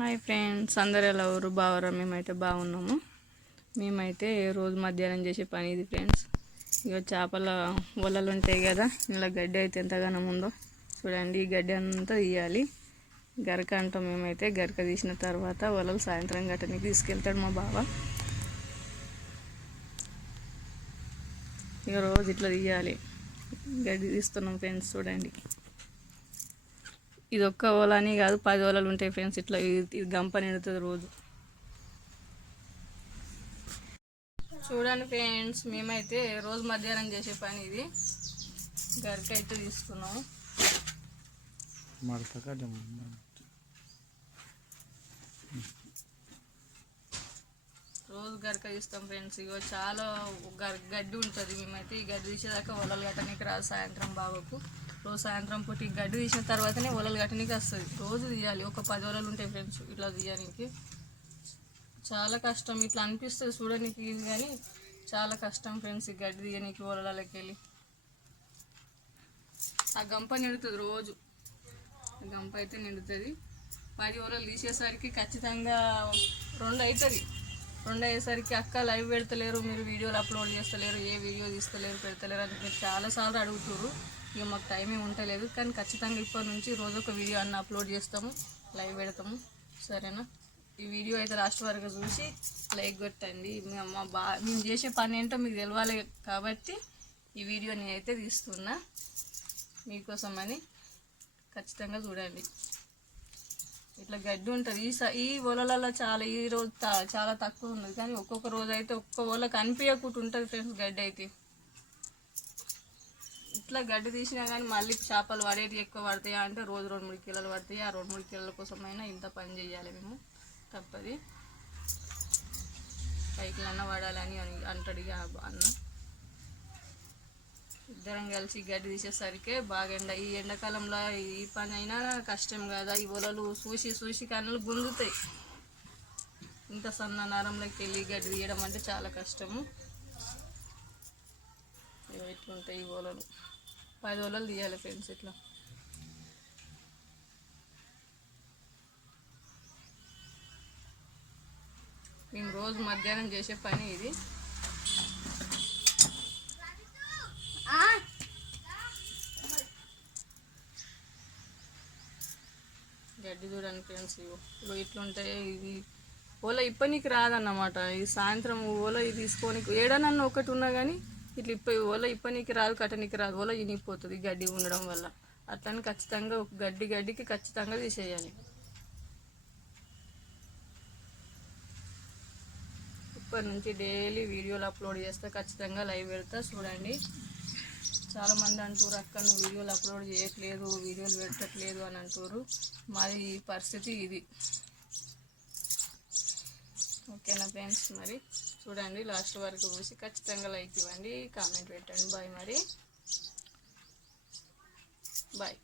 Hi friends అందరు ఎలా ఊరు బావరా మేమైతే బాగున్నాము. మేమైతే రోజు మధ్యాహ్నం చేసే పని ఇది ఫ్రెండ్స్. ఇక చేపల వలలు ఉంటాయి కదా ఇలా గడ్డి అయితే ఎంతగానో ఉందో చూడండి. ఈ గడ్డి అంతా తీయాలి. గరక అంటాం మేమైతే. గరక తీసిన తర్వాత వలలు సాయంత్రం గట్టనికి తీసుకెళ్తాడు మా బావ. ఇక రోజు ఇట్లా తీయాలి. గడ్డి తీస్తున్నాం ఫ్రెండ్స్ చూడండి. ఇది ఒక్క ఓలని కాదు పది ఓలాలు ఉంటాయి ఫ్రెండ్స్ ఇట్లా ఇది గంప నిండుతుంది రోజు. చూడండి ఫ్రెండ్స్ మేమైతే రోజు మధ్యాహ్నం చేసే పని ఇది. గరిక అయితే తీసుకున్నాము రోజు గరిక తీస్తాం ఫ్రెండ్స్ ఇగో చాలా గర్- గడ్డి ఉంటుంది. మేమైతే ఈ గడ్డి తీసేదాకా వలలు కట్టడానికి రాదు సాయంత్రం బాబుకు. రోజు సాయంత్రం పూట ఈ గడ్డి తీసిన తర్వాతనే ఒలలు కట్టడానికి వస్తుంది. రోజు తీయాలి. ఒక పది ఒలలు ఉంటాయి ఫ్రెండ్స్ ఇట్లా తీయడానికి. చాలా కష్టం. ఇట్లా అనిపిస్తుంది చూడడానికి ఇది కానీ చాలా కష్టం ఫ్రెండ్స్ ఈ గడ్డి తీయడానికి ఒలలకి వెళ్ళి. ఆ గంప నిండుతుంది రోజు. గంప అయితే నిండుతుంది. పది ఒలలు తీసేసరికి ఖచ్చితంగా రెండు అవుతుంది రెండు అయ్యేసరికి అక్క లైవ్ పెడతలేరు మీరు వీడియోలు అప్లోడ్ చేస్తలేరు ఏ వీడియో తీస్తలేరు పెడతలేరు అని మీరు చాలాసార్లు అడుగుతున్నారు ఇక మాకు టైం ఏమి ఉండలేదు. కానీ ఖచ్చితంగా ఇప్పటి నుంచి రోజు ఒక వీడియో అన్న అప్లోడ్ చేస్తాము. లైవ్ పెడతాము. సరేనా? ఈ వీడియో అయితే లాస్ట్ వరకు చూసి లైక్ కొట్టండి. మీ- మా బా మేము చేసే పని ఏంటో మీకు తెలవాలి కాబట్టి ఈ వీడియో నేనైతే తీస్తున్నా. మీకోసం అని ఖచ్చితంగా చూడండి. ఇట్లా గడ్డి ఉంటుంది. ఈ స- ఈ ఒలలలో చాలా ఈ రోజు చాలా తక్కువ ఉంది కానీ ఒక్కొక్క రోజు అయితే ఒక్క ఒల కనిపించకుండా ఉంటుంది ఫ్రెండ్స్ గడ్డి అయితే ఇట్లా గడ్డి తీసినా కానీ మళ్ళీ చేపలు పడేటి ఎక్కువ పడతాయా అంటే రోజు రెండు మూడు కిలోలు పడతాయి? ఆ రెండు మూడు కిలోల కోసమైనా ఇంత పని చేయాలి మేము. తప్పది. పైకిలన్నా పడాలని అని అంటాడు ఇక అన్న. ఇద్దరం కలిసి గడ్డి తీసేసరికి బాగా ఎండ ఈ ఎండాకాలంలో ఈ పని అయినా కష్టం కదా. ఈ ఒలలు చూసి చూసి కన్నులు గుంజుతాయి. ఇంత సన్న నరంలోకి వెళ్ళి గడ్డి తీయడం అంటే చాలా కష్టము. ఇగో ఇట్లుంటాయి ఈ ఓలలు. పది ఓలలు తీయాలి ఫ్రెండ్స్ ఇట్లా. మేము రోజు మధ్యాహ్నం చేసే పని ఇది. గడ్డి చూడండి ఫ్రెండ్స్ ఇవి ఇగో ఇట్లుంటాయి ఇది ఓలా ఇప్పనికి రాదన్నమాట. ఈ సాయంత్రం ఓలా ఇది తీసుకొని ఏడనన్నా ఒకటి ఉన్నా కానీ ఇట్లా ఇప్ప ఓల ఇప్పనికి రాదు కట్టనికి రాదు ఓల ఇనిగిపోతుంది గడ్డి ఉండడం వల్ల. అట్లని ఖచ్చితంగా ఒక గడ్డి గడ్డికి ఖచ్చితంగా తీసేయాలి. ఇప్పటి నుంచి డైలీ వీడియోలు అప్లోడ్ చేస్తే ఖచ్చితంగా లైవ్ పెడతా చూడండి. చాలామంది అంటారు అక్క నువ్వు వీడియోలు అప్లోడ్ చేయట్లేదు వీడియోలు పెట్టట్లేదు అని అంటారు మాది ఈ పరిస్థితి ఇది. ఓకేనా ఫ్రెండ్స్ మరి? చూడండి లాస్ట్ వరకు చూసి ఖచ్చితంగా లైక్ ఇవ్వండి కామెంట్ పెట్టండి. బాయ్ మరి. బాయ్.